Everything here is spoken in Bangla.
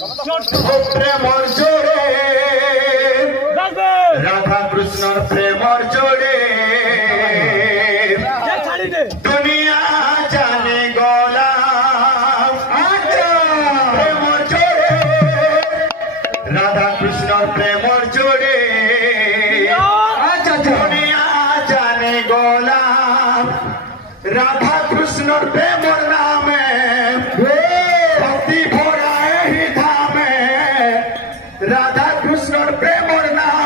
প্রেমর জোরে রাধা কৃষ্ণর প্রেমর জোরে দুনিয়া জানে গোলাম প্রেমর জোরে রাধা কৃষ্ণর প্রেমর জোরে দুনিয়া জানে গোলাম রাধা কৃষ্ণর প্রেমর নামে ভক্তি ভরা এই ধামে রাধা কৃষ্ণর প্রেমর নাম